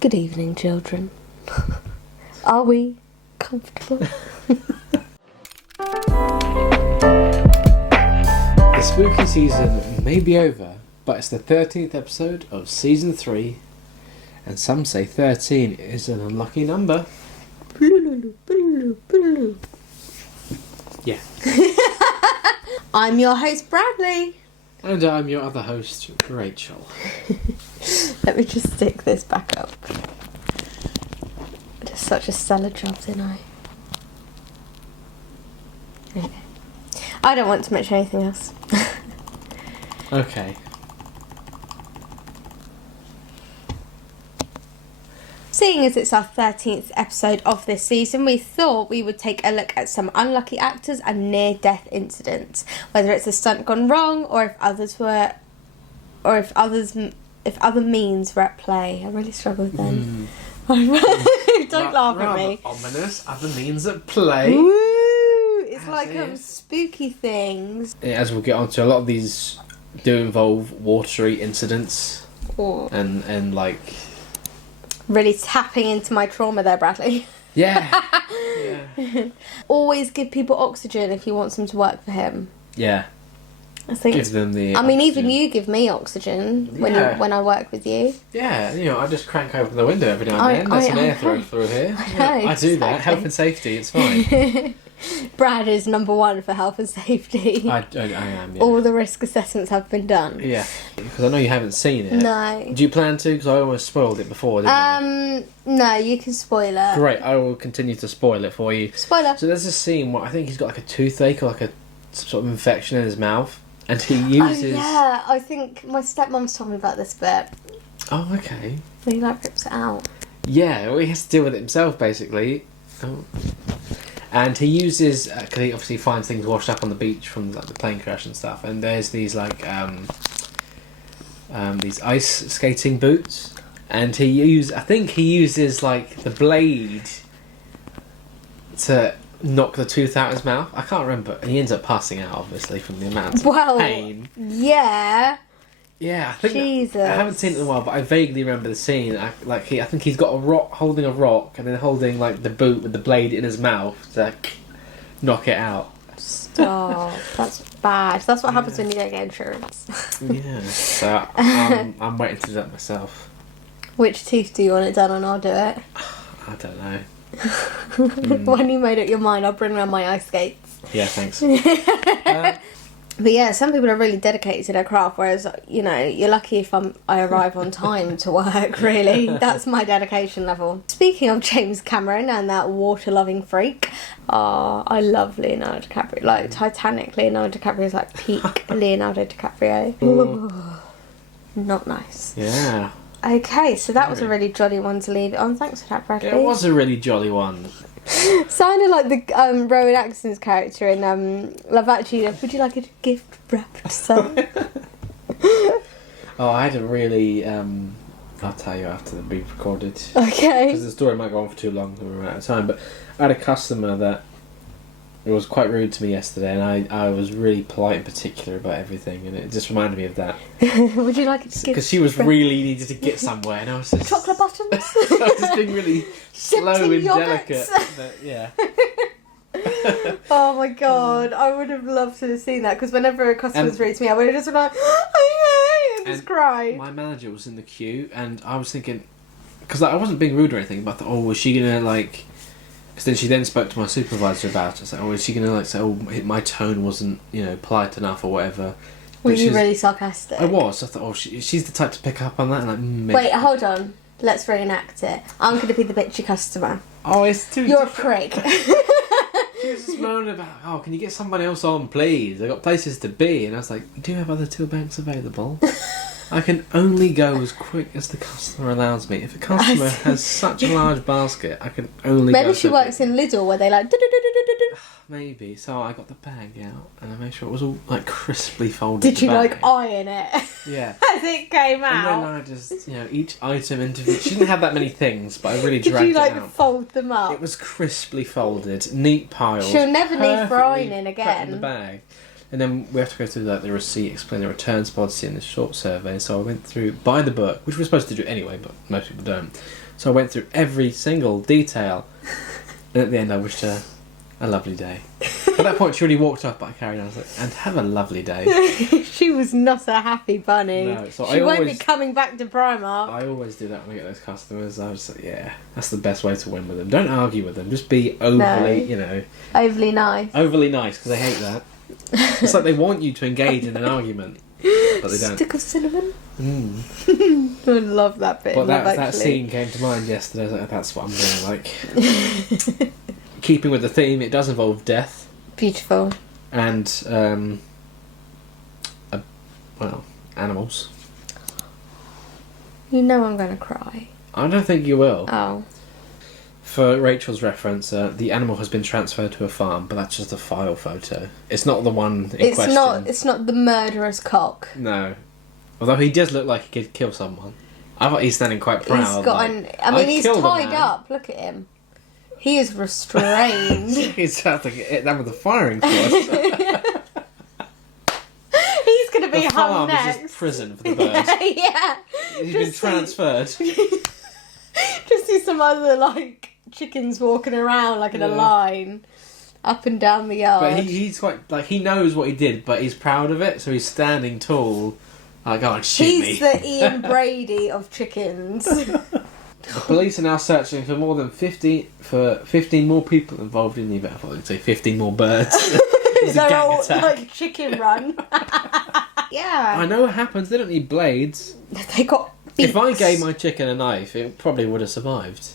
Good evening, children. Are we comfortable? The spooky season may be over, but it's the 13th episode of season 3, and some say 13 is an unlucky number. Yeah. I'm your host, Bradley. And I'm your other host, Rachel. Let me just stick this back up. I did such a stellar job, didn't I? Okay. I don't want to mention anything else. Okay. Seeing as it's our 13th episode of this season, we thought we would take a look at some unlucky actors and near-death incidents. Whether it's a stunt gone wrong, or if other means were at play. I really struggled then. Don't laugh at me. Ominous. Other means at play. Woo! It's As like if. spooky things. As we'll get onto, a lot of these do involve watery incidents Or and like. really tapping into my trauma there, Bradley. Yeah. Always give people oxygen if you want them to work for him. Yeah. I think. Give them the. I mean, oxygen. even you give me oxygen when Yeah. when I work with you. Yeah, I just crank open the window every now and then. Let some air through here. I do that. exactly. Health and safety, it's fine. Brad is number one for health and safety. I am, yeah. All the risk assessments have been done. Yeah, because I know you haven't seen it. No. Do you plan to? Because I almost spoiled it before, didn't I? No, you can spoil it. Great, I will continue to spoil it for you. Spoiler. So there's a scene where I think he's got like a toothache or like some sort of infection in his mouth, and he uses... Oh yeah, I think my stepmom's told me about this bit. Oh, okay. He like rips it out. Yeah, well, he has to deal with it himself, basically. Oh. And he uses, because he obviously finds things washed up on the beach from like the plane crash and stuff, and there's these like these ice skating boots, and I think he uses like the blade to knock the tooth out his mouth. I can't remember. He ends up passing out, obviously, from the amount of pain. Yeah. Yeah, I think Jesus. I haven't seen it in a while, but I vaguely remember the scene. I think he's got a rock, holding a rock, and then holding like the boot with the blade in his mouth to knock it out. Stop. That's bad. That's what happens when you don't get insurance. Yeah, so I'm waiting to do that myself. Which tooth do you want it done on? I'll do it. I don't know. When you made up your mind, I'll bring around my ice skates. Yeah, thanks. But yeah, some people are really dedicated to their craft, whereas, you're lucky if I arrive on time to work, really. That's my dedication level. Speaking of James Cameron and that water-loving freak, I love Leonardo DiCaprio. Like, Titanic, Leonardo DiCaprio is like peak Leonardo DiCaprio. Ooh, not nice. Yeah. Okay, so that was a really jolly one to leave it on. Thanks for that, Bradley. It was a really jolly one. Sounded like the Rowan Atkinson's character in Love Actually. Would you like a gift wrapped, son? I had a really... I'll tell you after we've recorded. Okay. Because the story might go on for too long and we're out of time. But I had a customer that was quite rude to me yesterday, and I was really polite and particular about everything, and it just reminded me of that. Would you like a gift? Because she was really needed to get somewhere, and I was just... Chocolate buttons? I was just being really slow and yogurts. delicate. But, yeah. Oh my god, I would have loved to have seen that, because whenever a customer's rude to me, I would have just been like, okay, and just cried. My manager was in the queue, and I was thinking... Because I wasn't being rude or anything, but I thought, was she going to, like... Because then she then spoke to my supervisor about it. I was like, is she going to, like, say, my tone wasn't, polite enough or whatever. Were you really sarcastic? I was. I thought, she's the type to pick up on that. And like, maybe. Wait, hold on. Let's reenact it. I'm going to be the bitchy customer. Oh, it's too... You're a prick. She was just moaning about, can you get somebody else on, please? I've got places to be. And I was like, we do have other tour banks available. I can only go as quick as the customer allows me. If a customer has such a large basket, I can only go... Maybe she works in Lidl where they like... Maybe. So I got the bag out and I made sure it was all like crisply folded. Did you bag. like iron it? Yeah. As it came out? And then I just, each item interviewed. She didn't have that many things, but I really dragged Did you like it out. fold them up? It was crisply folded, neat piles. She'll never need for perfectly ironing put again. in the bag. And then we have to go through the receipt, explain the returns policy and the short survey. So I went through by the book, which we're supposed to do anyway, but most people don't. So I went through every single detail. And at the end I wished her a lovely day. At that point she already walked off, but I carried on. I was like, and have a lovely day. She was not a happy bunny. No, so she I won't always- be coming back to Primark. I always do that when I get those customers. I was like, yeah, that's the best way to win with them. Don't argue with them. Just be overly, Overly nice. overly nice, because they hate that. It's like they want you to engage in an argument, but they don't. Stick of cinnamon. Mm. I would love that bit. But Love that Actually. scene came to mind yesterday. I was like, that's what I'm doing. Like, keeping with the theme, it does involve death Beautiful. and, animals. You know I'm going to cry. I don't think you will. Oh. For Rachel's reference, the animal has been transferred to a farm, but that's just a file photo. It's not the one in question. It's not the murderous cock. No. Although he does look like he could kill someone. I thought he's standing quite proud. He's got like, he's killed a tied man." up. Look at him. He is restrained. He's had to get that with the firing squad. He's going to be The hung farm is just next. prison for the birds. Yeah. He's been Just transferred. Just see some other, like, chickens walking around, like, in a Yeah. line. Up and down the yard. But he's quite, like, he knows what he did, but he's proud of it, so he's standing tall. Like, oh, shoot me. He's the Ian Brady of chickens. The police are now searching for more than 15 more people involved in the event. I thought they'd say 15 more birds. It's a They're gang all attack. like chicken run. Yeah. I know what happens. They don't need blades. They got beaks. If I gave my chicken a knife, it probably would have survived.